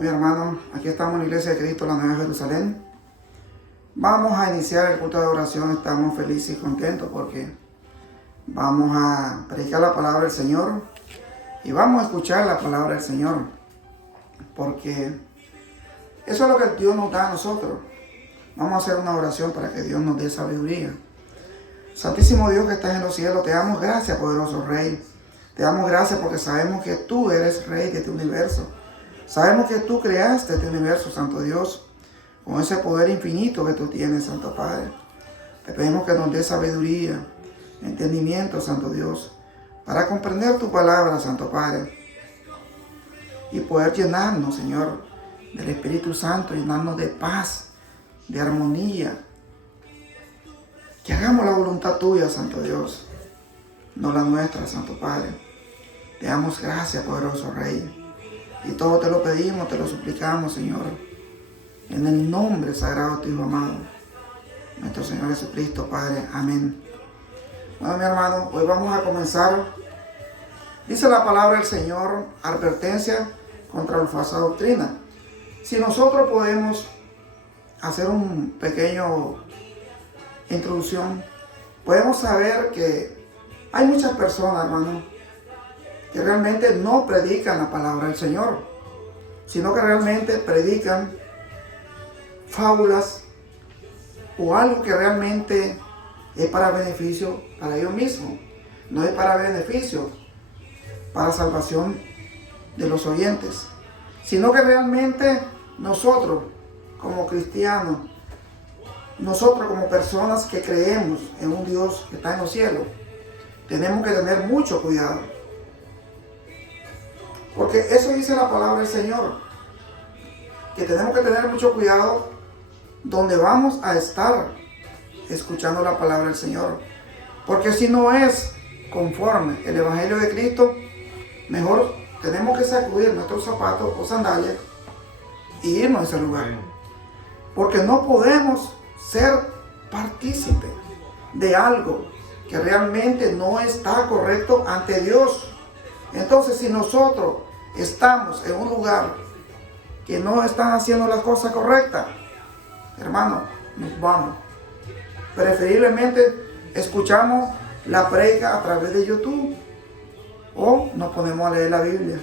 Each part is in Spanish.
Mi hermano, aquí estamos en la Iglesia de Cristo, la Nueva Jerusalén. Vamos a iniciar el culto de oración. Estamos felices y contentos porque vamos a predicar la palabra del Señor y vamos a escuchar la palabra del Señor, porque eso es lo que Dios nos da a nosotros. Vamos a hacer una oración para que Dios nos dé sabiduría. Santísimo Dios que estás en los cielos, te damos gracias, poderoso Rey. Te damos gracias porque sabemos que tú eres Rey de este universo. Sabemos que tú creaste este universo, Santo Dios, con ese poder infinito que tú tienes, Santo Padre. Te pedimos que nos dé sabiduría, entendimiento, Santo Dios, para comprender tu palabra, Santo Padre, y poder llenarnos, Señor, del Espíritu Santo, llenarnos de paz, de armonía. Que hagamos la voluntad tuya, Santo Dios, no la nuestra, Santo Padre. Te damos gracias, poderoso Rey. Y todo te lo pedimos, te lo suplicamos, Señor, en el nombre sagrado de tu Hijo amado, nuestro Señor Jesucristo, Padre. Amén. Bueno, mi hermano, hoy vamos a comenzar. Dice la palabra del Señor, advertencia contra la falsa doctrina. Si nosotros podemos hacer un pequeño introducción, podemos saber que hay muchas personas, hermano, que realmente no predican la palabra del Señor, sino que realmente predican fábulas o algo que realmente es para beneficio para ellos mismos, no es para beneficio, para salvación de los oyentes, sino que realmente nosotros como cristianos, nosotros como personas que creemos en un Dios que está en los cielos, tenemos que tener mucho cuidado. Porque eso dice la palabra del Señor, que tenemos que tener mucho cuidado donde vamos a estar escuchando la palabra del Señor. Porque si no es conforme el Evangelio de Cristo, mejor tenemos que sacudir nuestros zapatos o sandalias y irnos a ese lugar. Porque no podemos ser partícipes de algo que realmente no está correcto ante Dios. Entonces, si nosotros estamos en un lugar que no están haciendo las cosas correctas, hermano, nos vamos. Preferiblemente escuchamos la predica a través de YouTube o nos ponemos a leer la Biblia.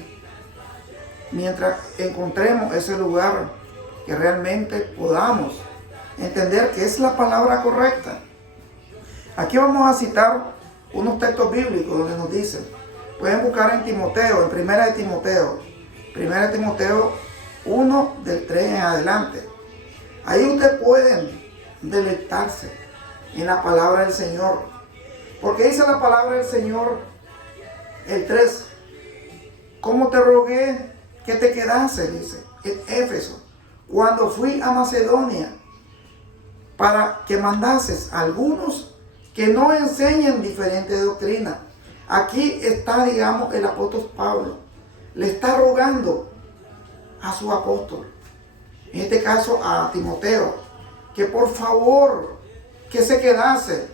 Mientras encontremos ese lugar que realmente podamos entender que es la palabra correcta. Aquí vamos a citar unos textos bíblicos donde nos dicen. Pueden buscar en Timoteo, en Primera de Timoteo 1, del 3 en adelante. Ahí ustedes pueden deleitarse en la palabra del Señor. Porque dice la palabra del Señor, el 3, como te rogué que te quedase, dice, en Éfeso, cuando fui a Macedonia, para que mandases a algunos que no enseñen diferente doctrina. Aquí está, digamos, el apóstol Pablo. Le está rogando a su apóstol, en este caso a Timoteo, que por favor, que se quedase,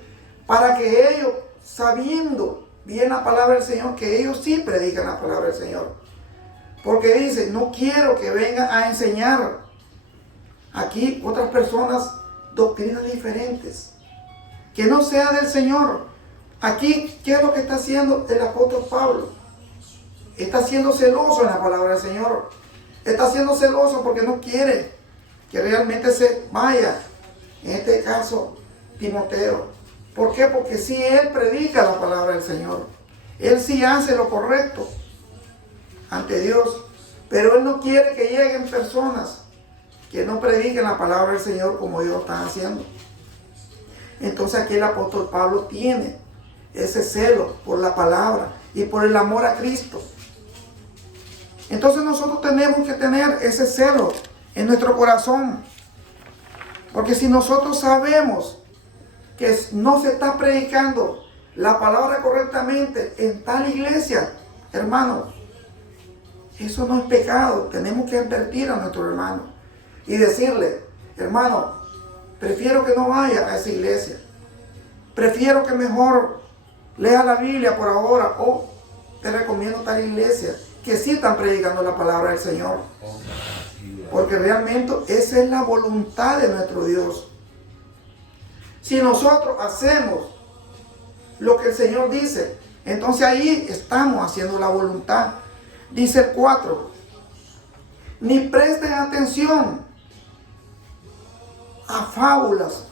para que ellos, sabiendo bien la palabra del Señor, que ellos sí predican la palabra del Señor. Porque dice, no quiero que vengan a enseñar aquí otras personas doctrinas diferentes, que no sea del Señor. Aquí, ¿qué es lo que está haciendo el apóstol Pablo? Está siendo celoso en la palabra del Señor. Está siendo celoso porque no quiere que realmente se vaya, en este caso, Timoteo. ¿Por qué? Porque si él predica la palabra del Señor, él sí hace lo correcto ante Dios, pero él no quiere que lleguen personas que no prediquen la palabra del Señor como ellos están haciendo. Entonces aquí el apóstol Pablo tiene ese celo por la palabra y por el amor a Cristo. Entonces nosotros tenemos que tener ese celo en nuestro corazón. Porque si nosotros sabemos que no se está predicando la palabra correctamente en tal iglesia, hermano, eso no es pecado. Tenemos que advertir a nuestro hermano y decirle, hermano, prefiero que no vaya a esa iglesia. Prefiero que mejor lea la Biblia por ahora, o te recomiendo tal iglesia que sí están predicando la palabra del Señor. Porque realmente esa es la voluntad de nuestro Dios. Si nosotros hacemos lo que el Señor dice, entonces ahí estamos haciendo la voluntad. Dice el 4. Ni presten atención a fábulas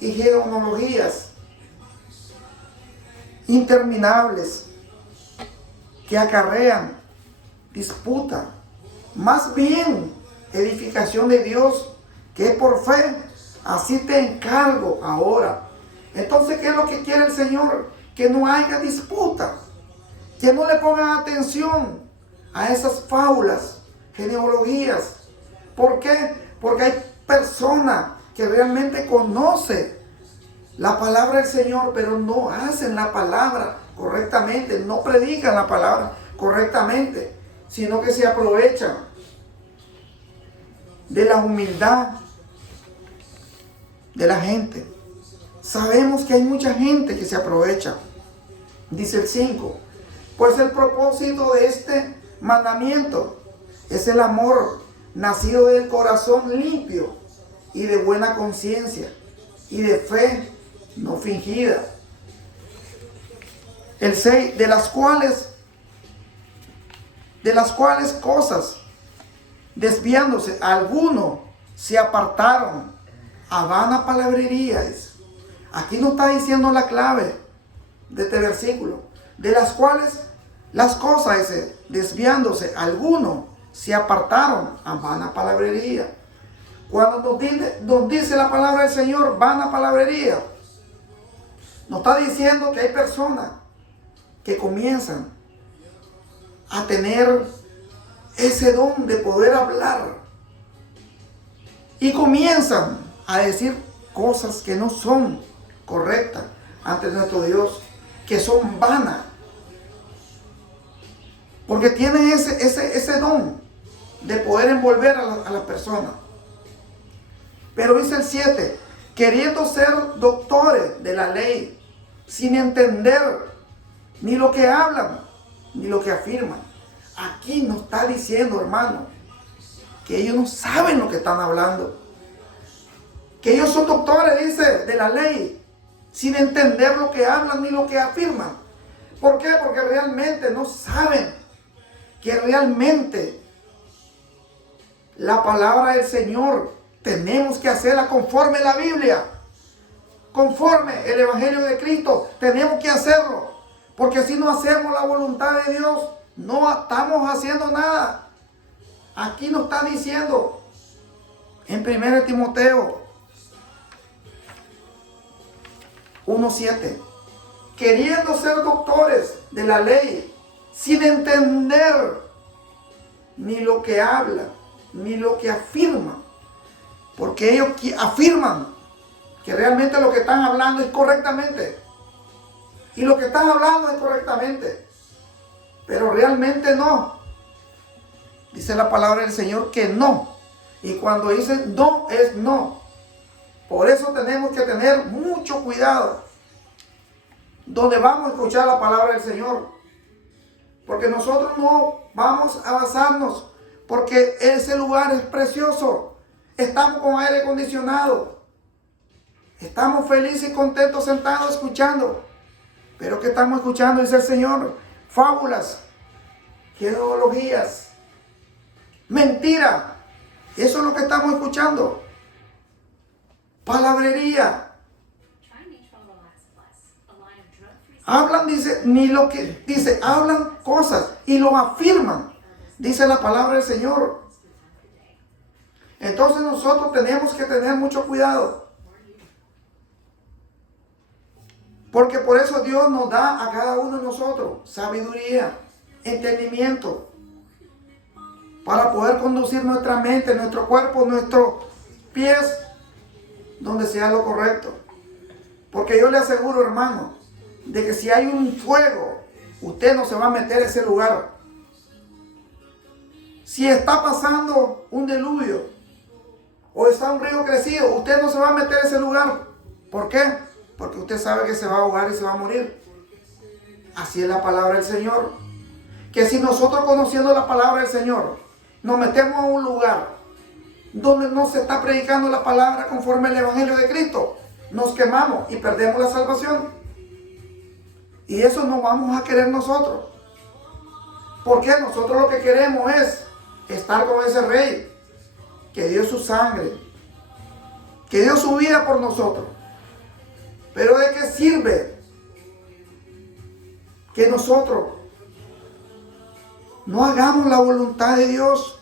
y genealogías interminables que acarrean disputa. Más bien, edificación de Dios, que es por fe. Así te encargo ahora. Entonces, ¿qué es lo que quiere el Señor? Que no haya disputa. Que no le pongan atención a esas fábulas, genealogías. ¿Por qué? Porque hay personas que realmente conocen la palabra del Señor, pero no hacen la palabra correctamente, no predican la palabra correctamente, sino que se aprovechan de la humildad de la gente. Sabemos que hay mucha gente que se aprovecha. Dice el 5, pues el propósito de este mandamiento es el amor nacido del corazón limpio y de buena conciencia y de fe no fingida. El 6, de las cuales cosas, desviándose, algunos se apartaron a vana palabrería. Aquí nos está diciendo la clave de este versículo. De las cuales las cosas, desviándose, algunos se apartaron a vana palabrería. Cuando nos dice la palabra del Señor, vana palabrería, nos está diciendo que hay personas que comienzan a tener ese don de poder hablar y comienzan a decir cosas que no son correctas ante nuestro Dios, que son vanas, porque tienen ese don de poder envolver a la persona. Pero dice el 7, queriendo ser doctores de la ley, sin entender ni lo que hablan, ni lo que afirman. Aquí nos está diciendo, hermano, que ellos no saben lo que están hablando. Que ellos son doctores, dice, de la ley, sin entender lo que hablan ni lo que afirman. ¿Por qué? Porque realmente no saben que realmente la palabra del Señor tenemos que hacerla conforme la Biblia, conforme el Evangelio de Cristo. Tenemos que hacerlo, porque si no hacemos la voluntad de Dios, no estamos haciendo nada. Aquí nos está diciendo en 1 Timoteo 1:7, queriendo ser doctores de la ley, sin entender ni lo que hablan, ni lo que afirman, porque ellos afirman que realmente lo que están hablando es correctamente, y lo que están hablando es correctamente, pero realmente no. Dice la palabra del Señor que no, y cuando dice no, es no. Por eso tenemos que tener mucho cuidado donde vamos a escuchar la palabra del Señor, porque nosotros no vamos a basarnos, porque ese lugar es precioso. Estamos con aire acondicionado, estamos felices y contentos sentados escuchando, pero ¿qué estamos escuchando? Dice el Señor: fábulas, genealogías, mentira. Eso es lo que estamos escuchando. Palabrería. Hablan, dice, ni lo que dice, hablan cosas y lo afirman, dice la palabra del Señor. Entonces nosotros tenemos que tener mucho cuidado, porque por eso Dios nos da a cada uno de nosotros sabiduría, entendimiento, para poder conducir nuestra mente, nuestro cuerpo, nuestros pies donde sea lo correcto. Porque yo le aseguro, hermano, de que si hay un fuego, usted no se va a meter en ese lugar. Si está pasando un diluvio o está un río crecido, usted no se va a meter en ese lugar. ¿Por qué? Porque usted sabe que se va a ahogar y se va a morir. Así es la palabra del Señor. Que si nosotros, conociendo la palabra del Señor, nos metemos a un lugar donde no se está predicando la palabra conforme al Evangelio de Cristo, nos quemamos y perdemos la salvación. Y eso no vamos a querer nosotros. Porque nosotros lo que queremos es estar con ese Rey que dio su sangre, que dio su vida por nosotros. Pero ¿de qué sirve que nosotros no hagamos la voluntad de Dios,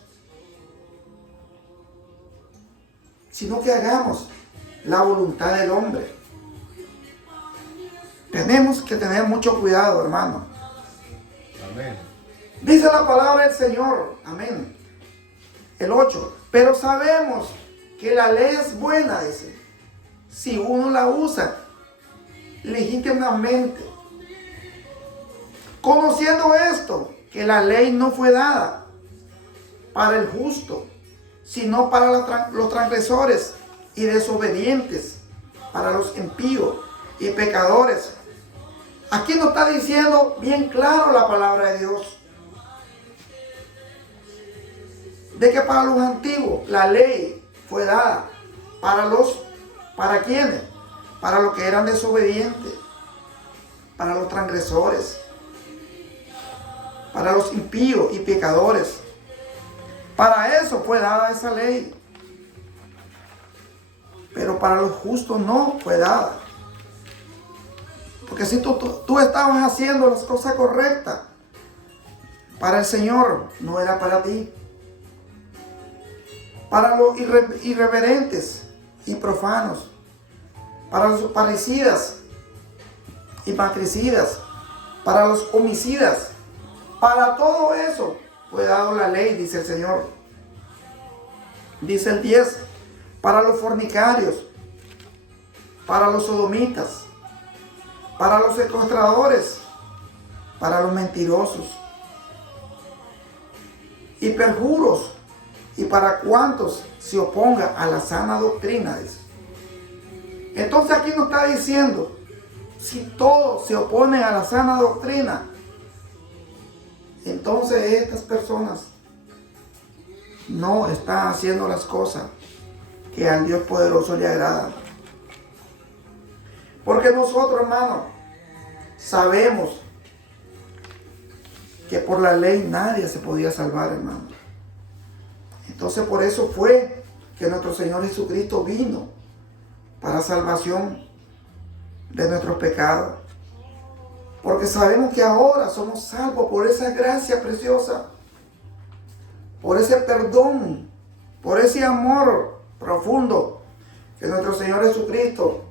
sino que hagamos la voluntad del hombre? Tenemos que tener mucho cuidado, hermano. Amén. Dice la palabra del Señor, amén. El 8, pero sabemos que la ley es buena, dice, si uno la usa legítimamente. Conociendo esto, que la ley no fue dada para el justo, sino para los transgresores y desobedientes, para los impíos y pecadores. Aquí nos está diciendo bien claro la palabra de Dios, de que para los antiguos la ley fue dada ¿para quiénes? Para los que eran desobedientes, para los transgresores, para los impíos y pecadores. Para eso fue dada esa ley. Pero para los justos no fue dada. Porque si tú estabas haciendo las cosas correctas para el Señor, no era para ti. Para los irreverentes y profanos, para los parricidas y matricidas, para los homicidas, para todo eso fue dado la ley, dice el Señor. Dice el 10, para los fornicarios, para los sodomitas, para los secuestradores, para los mentirosos y perjuros, y para cuantos se oponga a la sana doctrina. Dice. Entonces aquí nos está diciendo, si todos se oponen a la sana doctrina, entonces estas personas no están haciendo las cosas que al Dios poderoso le agradan. Porque nosotros, hermanos, sabemos que por la ley nadie se podía salvar, hermano. Entonces por eso fue que nuestro Señor Jesucristo vino para salvación de nuestros pecados. Porque sabemos que ahora somos salvos por esa gracia preciosa, por ese perdón, por ese amor profundo que nuestro Señor Jesucristo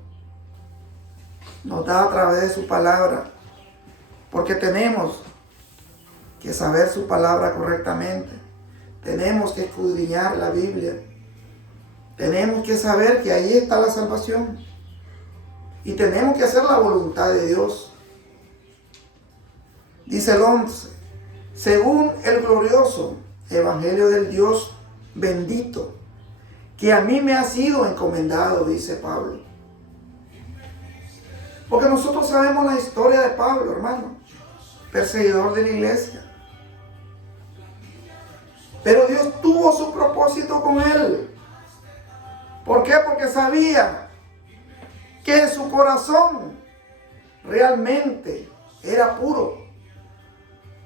nos da a través de su palabra. Porque tenemos que saber su palabra correctamente. Tenemos que escudriñar la Biblia. Tenemos que saber que ahí está la salvación. Y tenemos que hacer la voluntad de Dios. Dice el 11, según el glorioso evangelio del Dios bendito, que a mí me ha sido encomendado, dice Pablo. Porque nosotros sabemos la historia de Pablo, hermano, perseguidor de la iglesia. Pero Dios tuvo su propósito con él. ¿Por qué? Porque sabía que su corazón realmente era puro.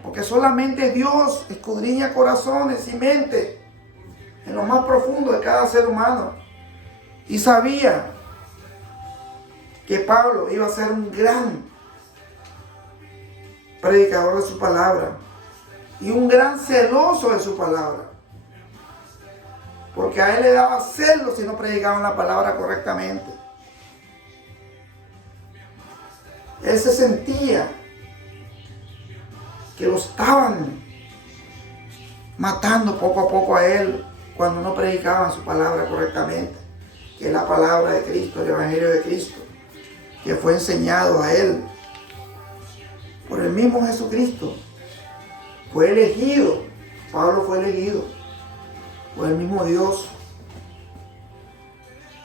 Porque solamente Dios escudriña corazones y mente en lo más profundo de cada ser humano. Y sabía que Pablo iba a ser un gran predicador de su palabra y un gran celoso de su palabra. Porque a él le daba celo si no predicaban la palabra correctamente. Él se sentía que lo estaban matando poco a poco a él cuando no predicaban su palabra correctamente, que es la palabra de Cristo, el evangelio de Cristo, que fue enseñado a él por el mismo Jesucristo. Fue elegido, Pablo fue elegido por el mismo Dios.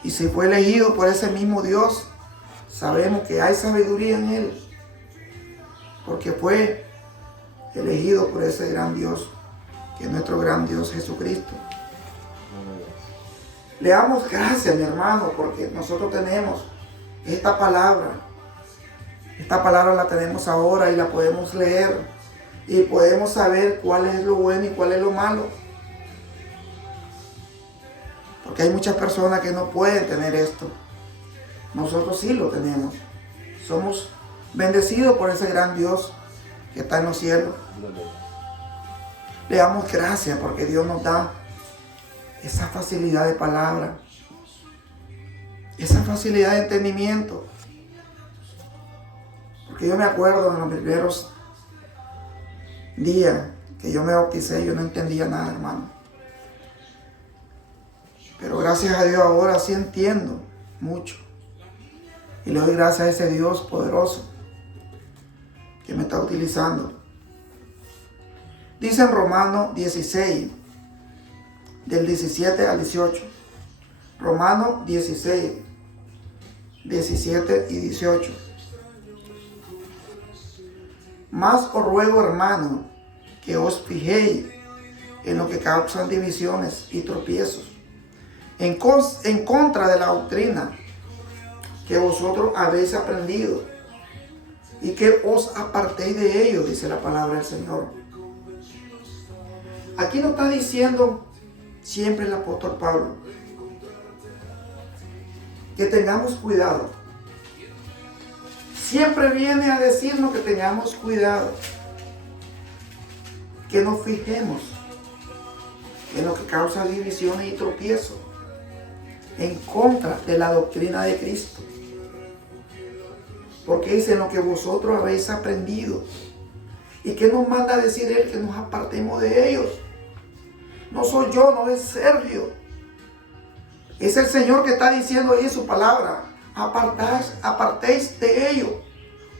Y si fue elegido por ese mismo Dios, sabemos que hay sabiduría en él, porque fue elegido por ese gran Dios, que es nuestro gran Dios Jesucristo. Le damos gracias, mi hermano, porque nosotros tenemos esta palabra. Esta palabra la tenemos ahora y la podemos leer. Y podemos saber cuál es lo bueno y cuál es lo malo. Porque hay muchas personas que no pueden tener esto. Nosotros sí lo tenemos. Somos bendecidos por ese gran Dios que está en los cielos. Le damos gracias porque Dios nos da esa facilidad de palabra, esa facilidad de entendimiento. Porque yo me acuerdo en los primeros días que yo me bauticé, yo no entendía nada, hermano. Pero gracias a Dios ahora sí entiendo mucho. Y le doy gracias a ese Dios poderoso que me está utilizando. Dice en Romanos 16, del 17 al 18. Romanos 16, 17 y 18. Más os ruego, hermano, que os fijéis en lo que causan divisiones y tropiezos, en contra de la doctrina que vosotros habéis aprendido, y que os apartéis de ello, dice la palabra del Señor. Aquí nos está diciendo siempre el apóstol Pablo que tengamos cuidado. Siempre viene a decirnos que tengamos cuidado, que nos fijemos en lo que causa divisiones y tropiezos, en contra de la doctrina de Cristo. Porque dice en lo que vosotros habéis aprendido. ¿Y qué nos manda a decir Él? Que nos apartemos de ellos. No soy yo, no es Sergio. Es el Señor que está diciendo ahí en su palabra. Apartéis de ellos.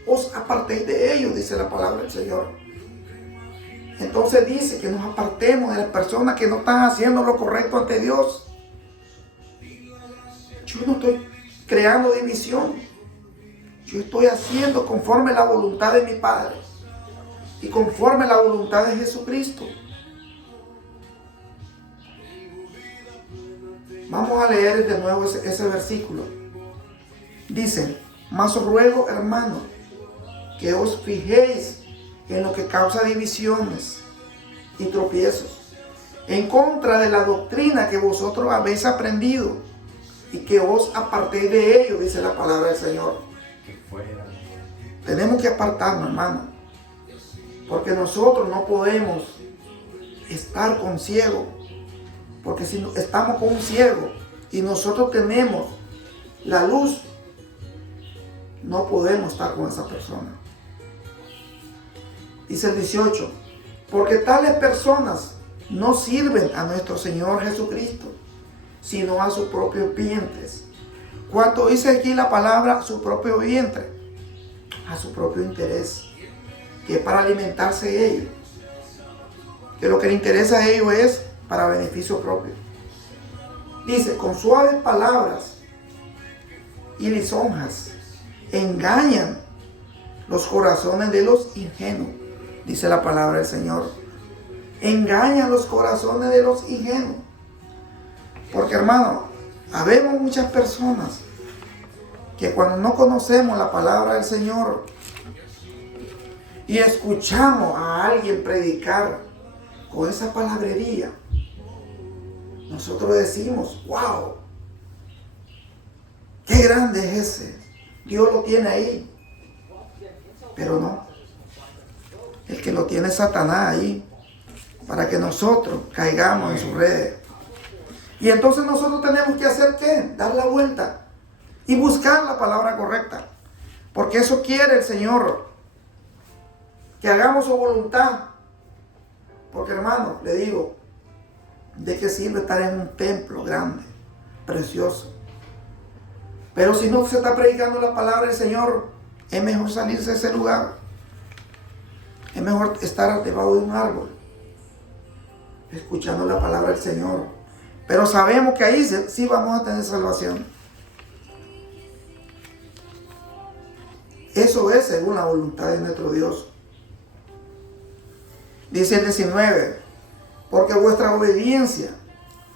Os apartéis de ellos, dice la palabra del Señor. Entonces dice que nos apartemos de las personas que no están haciendo lo correcto ante Dios. Yo no estoy creando división. Yo estoy haciendo conforme la voluntad de mi Padre y conforme la voluntad de Jesucristo. Vamos a leer de nuevo ese versículo. Dice, mas os ruego, hermanos, que os fijéis en lo que causa divisiones y tropiezos, en contra de la doctrina que vosotros habéis aprendido, y que os apartéis de ello, dice la palabra del Señor. Tenemos que apartarnos, hermano, porque nosotros no podemos estar con ciego. Porque si estamos con un ciego y nosotros tenemos la luz, no podemos estar con esa persona. Dice el 18, porque tales personas no sirven a nuestro Señor Jesucristo, sino a sus propios vientres. ¿Cuánto dice aquí la palabra su propio vientre? A su propio interés, que es para alimentarse de ellos. Que lo que le interesa a ellos es para beneficio propio. Dice, con suaves palabras y lisonjas engañan los corazones de los ingenuos, dice la palabra del Señor. Engañan los corazones de los ingenuos. Porque, hermano, habemos muchas personas que cuando no conocemos la palabra del Señor y escuchamos a alguien predicar con esa palabrería, nosotros decimos, wow, qué grande es ese. Dios lo tiene ahí. Pero no. El que lo tiene es Satanás ahí, para que nosotros caigamos en sus redes. Y entonces nosotros tenemos que hacer ¿qué? Dar la vuelta y buscar la palabra correcta. Porque eso quiere el Señor, que hagamos su voluntad. Porque, hermano, le digo, ¿de qué sirve estar en un templo grande, precioso? Pero si no se está predicando la palabra del Señor, es mejor salirse de ese lugar. Es mejor estar debajo de un árbol, escuchando la palabra del Señor. Pero sabemos que ahí sí vamos a tener salvación. Eso es según la voluntad de nuestro Dios. Dice el 19, porque vuestra obediencia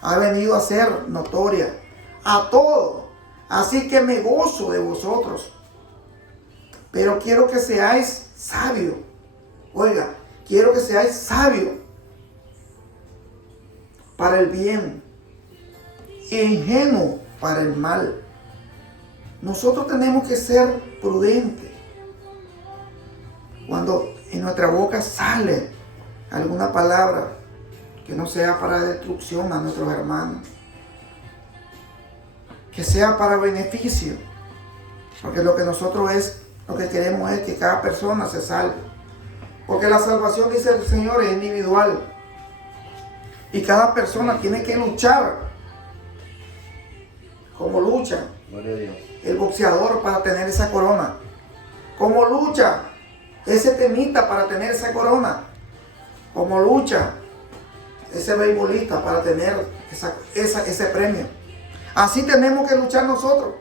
ha venido a ser notoria a todo. Así que me gozo de vosotros. Pero quiero que seáis sabios. Oiga, quiero que seáis sabios para el bien e ingenuo para el mal. Nosotros tenemos que ser prudentes. Cuando en nuestra boca sale alguna palabra que no sea para destrucción a nuestros hermanos, que sea para beneficio, porque lo que queremos es que cada persona se salve, porque la salvación, dice el Señor, es individual y cada persona tiene que luchar como lucha el boxeador para tener esa corona, como lucha ese tenista para tener esa corona, como lucha ese beisbolista para tener ese premio. Así tenemos que luchar nosotros.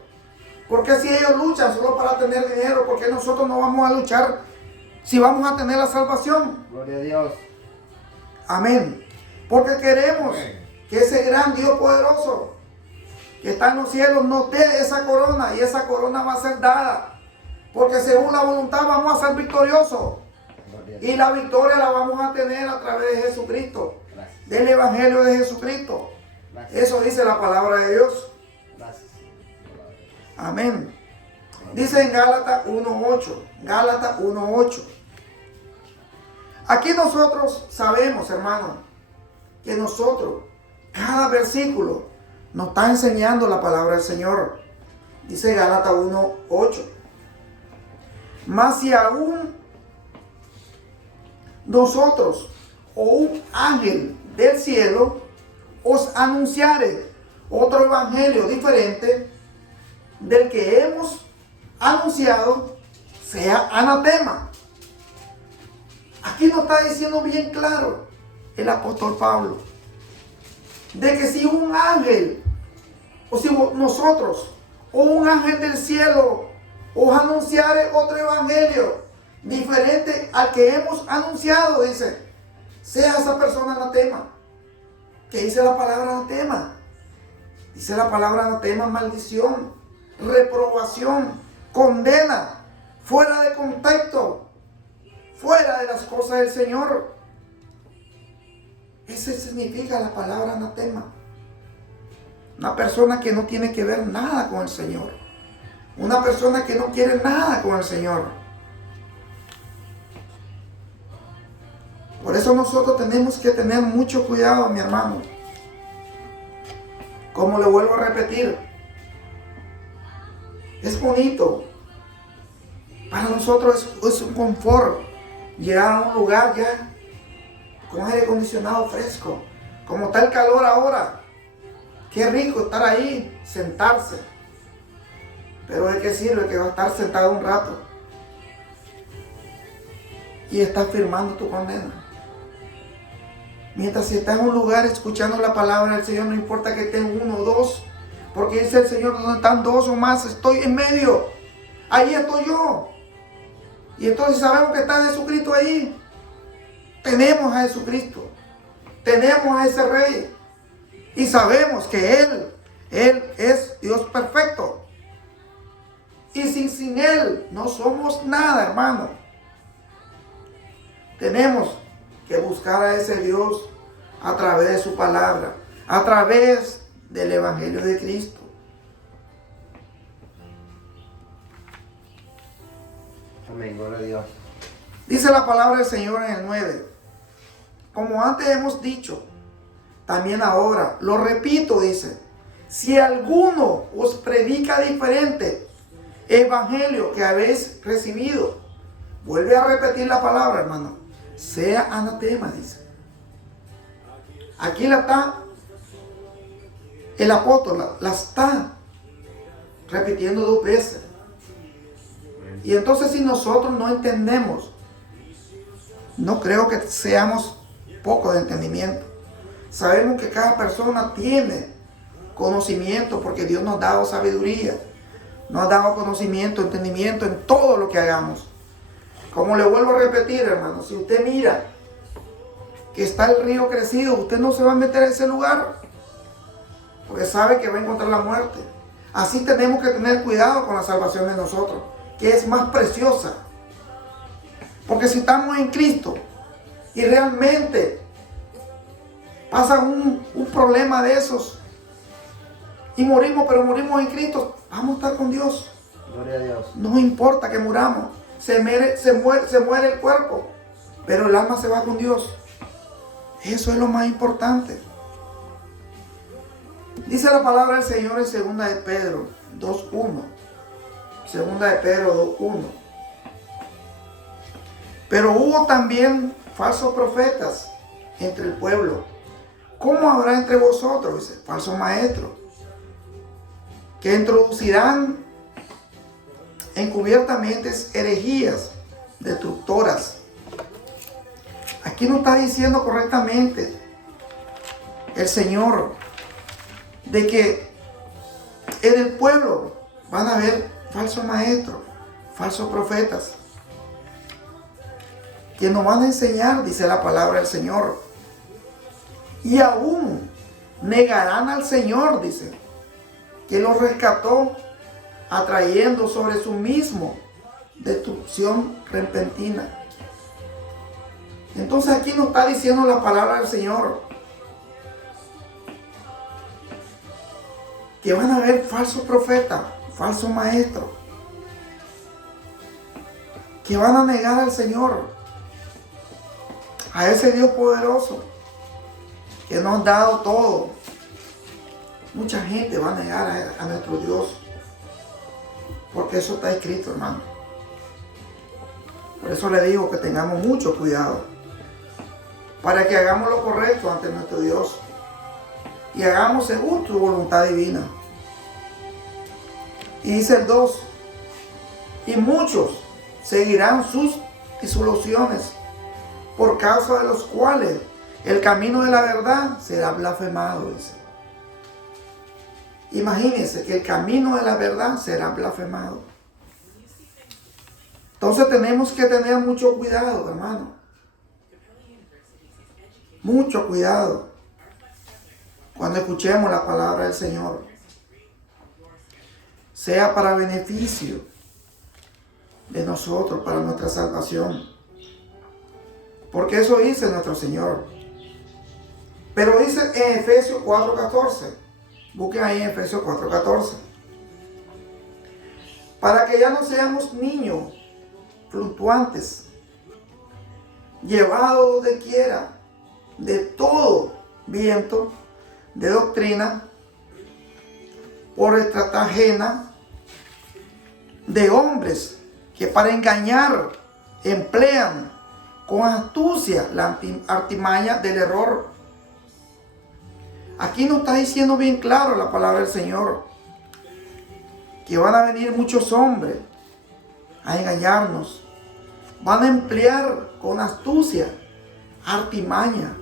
Porque si ellos luchan solo para tener dinero, ¿por qué nosotros no vamos a luchar si vamos a tener la salvación? Gloria a Dios. Amén. Porque queremos que ese gran Dios poderoso que está en los cielos nos dé esa corona, y esa corona va a ser dada. Porque según la voluntad vamos a ser victoriosos. Y la victoria la vamos a tener a través de Jesucristo. Gracias. Del Evangelio de Jesucristo. Gracias. Eso dice la palabra de Dios. Gracias. Amén. Dice en Gálatas 1:8. Gálatas 1:8. Aquí nosotros sabemos, hermano, que nosotros, cada versículo nos está enseñando la palabra del Señor. Dice Gálatas 1:8. Mas si aún nosotros o un ángel del cielo os anunciare otro evangelio diferente del que hemos anunciado, sea anatema. Aquí nos está diciendo bien claro el apóstol Pablo, de que si un ángel, o si nosotros, o un ángel del cielo, os anunciare otro evangelio diferente al que hemos anunciado, dice, sea esa persona anatema. ¿Qué dice la palabra anatema? Dice la palabra anatema: maldición, reprobación, condena, fuera de contexto, fuera de las cosas del Señor. Ese significa la palabra anatema. Una persona que no tiene que ver nada con el Señor. Una persona que no quiere nada con el Señor. Por eso nosotros tenemos que tener mucho cuidado, mi hermano. Como le vuelvo a repetir, es bonito. Para nosotros es un confort llegar a un lugar ya con aire acondicionado fresco, como está el calor ahora. Qué rico estar ahí, sentarse. Pero ¿de qué sirve que va a estar sentado un rato y estás firmando tu condena? Mientras si estás en un lugar escuchando la palabra del Señor, no importa que estén uno o dos, porque dice el Señor, donde están dos o más, estoy en medio. Ahí estoy yo. Y entonces sabemos que está Jesucristo ahí. Tenemos a Jesucristo. Tenemos a ese Rey. Y sabemos que Él es Dios perfecto. Y sin Él no somos nada, hermano. Tenemos que buscar a ese Dios a través de su palabra, a través del Evangelio de Cristo. Amén, gloria a Dios. Dice la palabra del Señor en el 9. Como antes hemos dicho, también ahora, lo repito, dice, si alguno os predica diferente evangelio que habéis recibido, vuelve a repetir la palabra, hermano, sea anatema, dice. Aquí la está, el apóstol la está repitiendo dos veces. Y entonces si nosotros no entendemos, no creo que seamos poco de entendimiento. Sabemos que cada persona tiene conocimiento porque Dios nos ha dado sabiduría, nos ha dado conocimiento, entendimiento en todo lo que hagamos. Como le vuelvo a repetir, hermano, si usted mira que está el río crecido, usted no se va a meter en ese lugar. porque sabe que va a encontrar la muerte. Así tenemos que tener cuidado con la salvación de nosotros, que es más preciosa. Porque si estamos en Cristo y realmente pasa un problema de esos y morimos, pero morimos en Cristo, vamos a estar con Dios. Gloria a Dios. No importa que muramos, se muere el cuerpo, pero el alma se va con Dios. Eso es lo más importante. Dice la palabra del Señor en 2 de Pedro 2:1. 2 de Pedro 2:1. Pero hubo también falsos profetas entre el pueblo. ¿Cómo habrá entre vosotros? Dice, falsos maestros, que introducirán encubiertamente herejías destructoras. Aquí no está diciendo correctamente el Señor de que en el pueblo van a haber falsos maestros, falsos profetas, que nos van a enseñar, dice la palabra del Señor, y aún negarán al Señor, dice, que los rescató, atrayendo sobre sí mismo destrucción repentina. Entonces aquí nos está diciendo la palabra del Señor que van a haber falsos profetas, falsos maestros, que van a negar al Señor, a ese Dios poderoso que nos ha dado todo. Mucha gente va a negar a nuestro Dios, porque eso está escrito, hermano. Por eso le digo que tengamos mucho cuidado, para que hagamos lo correcto ante nuestro Dios y hagamos según su voluntad divina. Y dice el 2, y muchos seguirán sus disoluciones, por causa de los cuales el camino de la verdad será blasfemado, dice. Imagínense que el camino de la verdad será blasfemado. Entonces tenemos que tener mucho cuidado, hermano. Mucho cuidado cuando escuchemos la palabra del Señor, sea para beneficio de nosotros, para nuestra salvación, porque eso dice nuestro Señor. Pero dice en Efesios 4:14, busquen ahí en Efesios 4:14, para que ya no seamos niños fluctuantes, llevados donde quiera de todo viento de doctrina, por estratagema de hombres que para engañar emplean con astucia la artimaña del error. Aquí nos está diciendo bien claro la palabra del Señor, que van a venir muchos hombres a engañarnos, van a emplear con astucia artimaña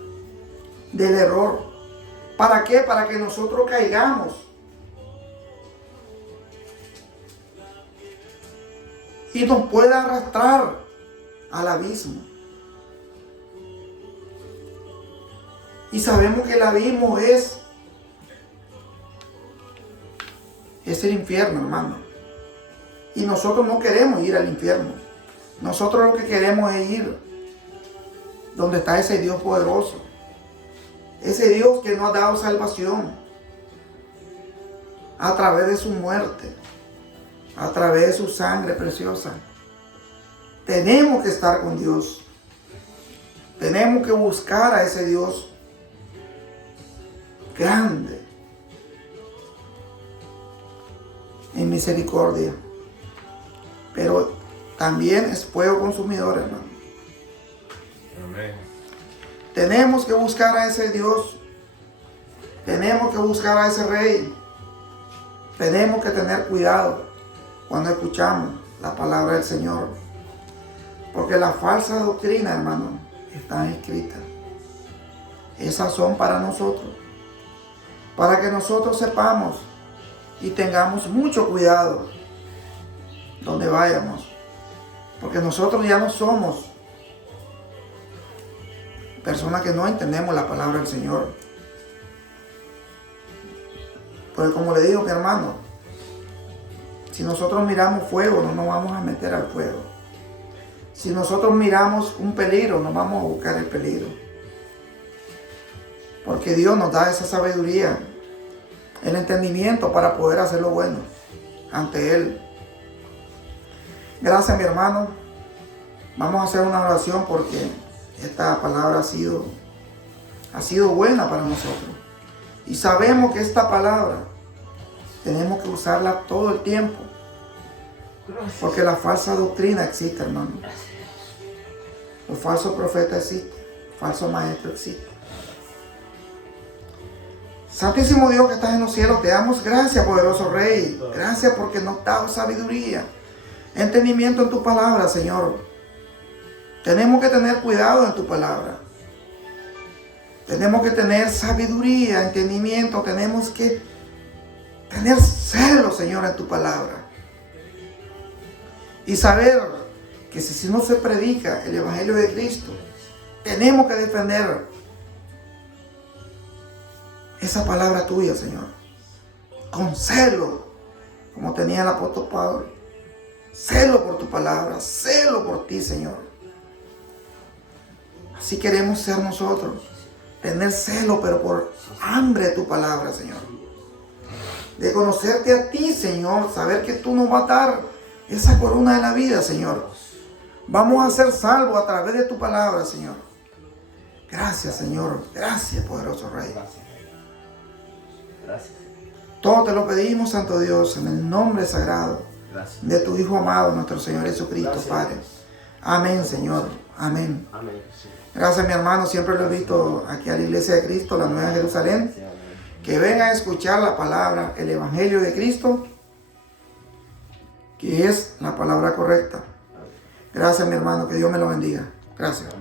del error. ¿Para qué? Para que nosotros caigamos y nos pueda arrastrar al abismo. Y sabemos que el abismo es el infierno, hermano. Y nosotros no queremos ir al infierno. Nosotros lo que queremos es ir donde está ese Dios poderoso. Ese Dios que nos ha dado salvación a través de su muerte, a través de su sangre preciosa. Tenemos que estar con Dios. Tenemos que buscar a ese Dios grande en misericordia, pero también es fuego consumidor, hermano. Amén. Tenemos que buscar a ese Dios, tenemos que buscar a ese Rey. Tenemos que tener cuidado cuando escuchamos la palabra del Señor, porque la falsa doctrina, hermano, está escrita. Esas son para nosotros, para que nosotros sepamos y tengamos mucho cuidado donde vayamos, porque nosotros ya no somos personas que no entendemos la palabra del Señor. Porque como le digo, mi hermano, si nosotros miramos fuego, no nos vamos a meter al fuego. Si nosotros miramos un peligro, no vamos a buscar el peligro. Porque Dios nos da esa sabiduría, el entendimiento para poder hacer lo bueno ante Él. Gracias, mi hermano. Vamos a hacer una oración porque esta palabra ha sido buena para nosotros. Y sabemos que esta palabra tenemos que usarla todo el tiempo. Porque la falsa doctrina existe, hermano. Los falsos profetas existen. Los falsos maestros existen. Santísimo Dios que estás en los cielos, te damos gracias, poderoso Rey. Gracias porque nos das sabiduría, entendimiento en tu palabra, Señor. Tenemos que tener cuidado en tu palabra. Tenemos que tener sabiduría, entendimiento. Tenemos que tener celo, Señor, en tu palabra. Y saber que si no se predica el Evangelio de Cristo, tenemos que defender esa palabra tuya, Señor, con celo, como tenía el apóstol Pablo. Celo por tu palabra, celo por ti, Señor. Así queremos ser nosotros, tener celo, pero por hambre de tu palabra, Señor. De conocerte a ti, Señor, saber que tú nos vas a dar esa corona de la vida, Señor. Vamos a ser salvos a través de tu palabra, Señor. Gracias, Señor. Gracias, poderoso Rey. Gracias. Todo te lo pedimos, Santo Dios, en el nombre sagrado Gracias. de tu Hijo amado, nuestro Señor Jesucristo, Gracias. Padre. Amén, Señor. Amén. Amén. Gracias, mi hermano. Siempre lo he visto aquí a la Iglesia de Cristo, la Nueva Jerusalén. Que venga a escuchar la palabra, el Evangelio de Cristo, que es la palabra correcta. Gracias, mi hermano. Que Dios me lo bendiga. Gracias.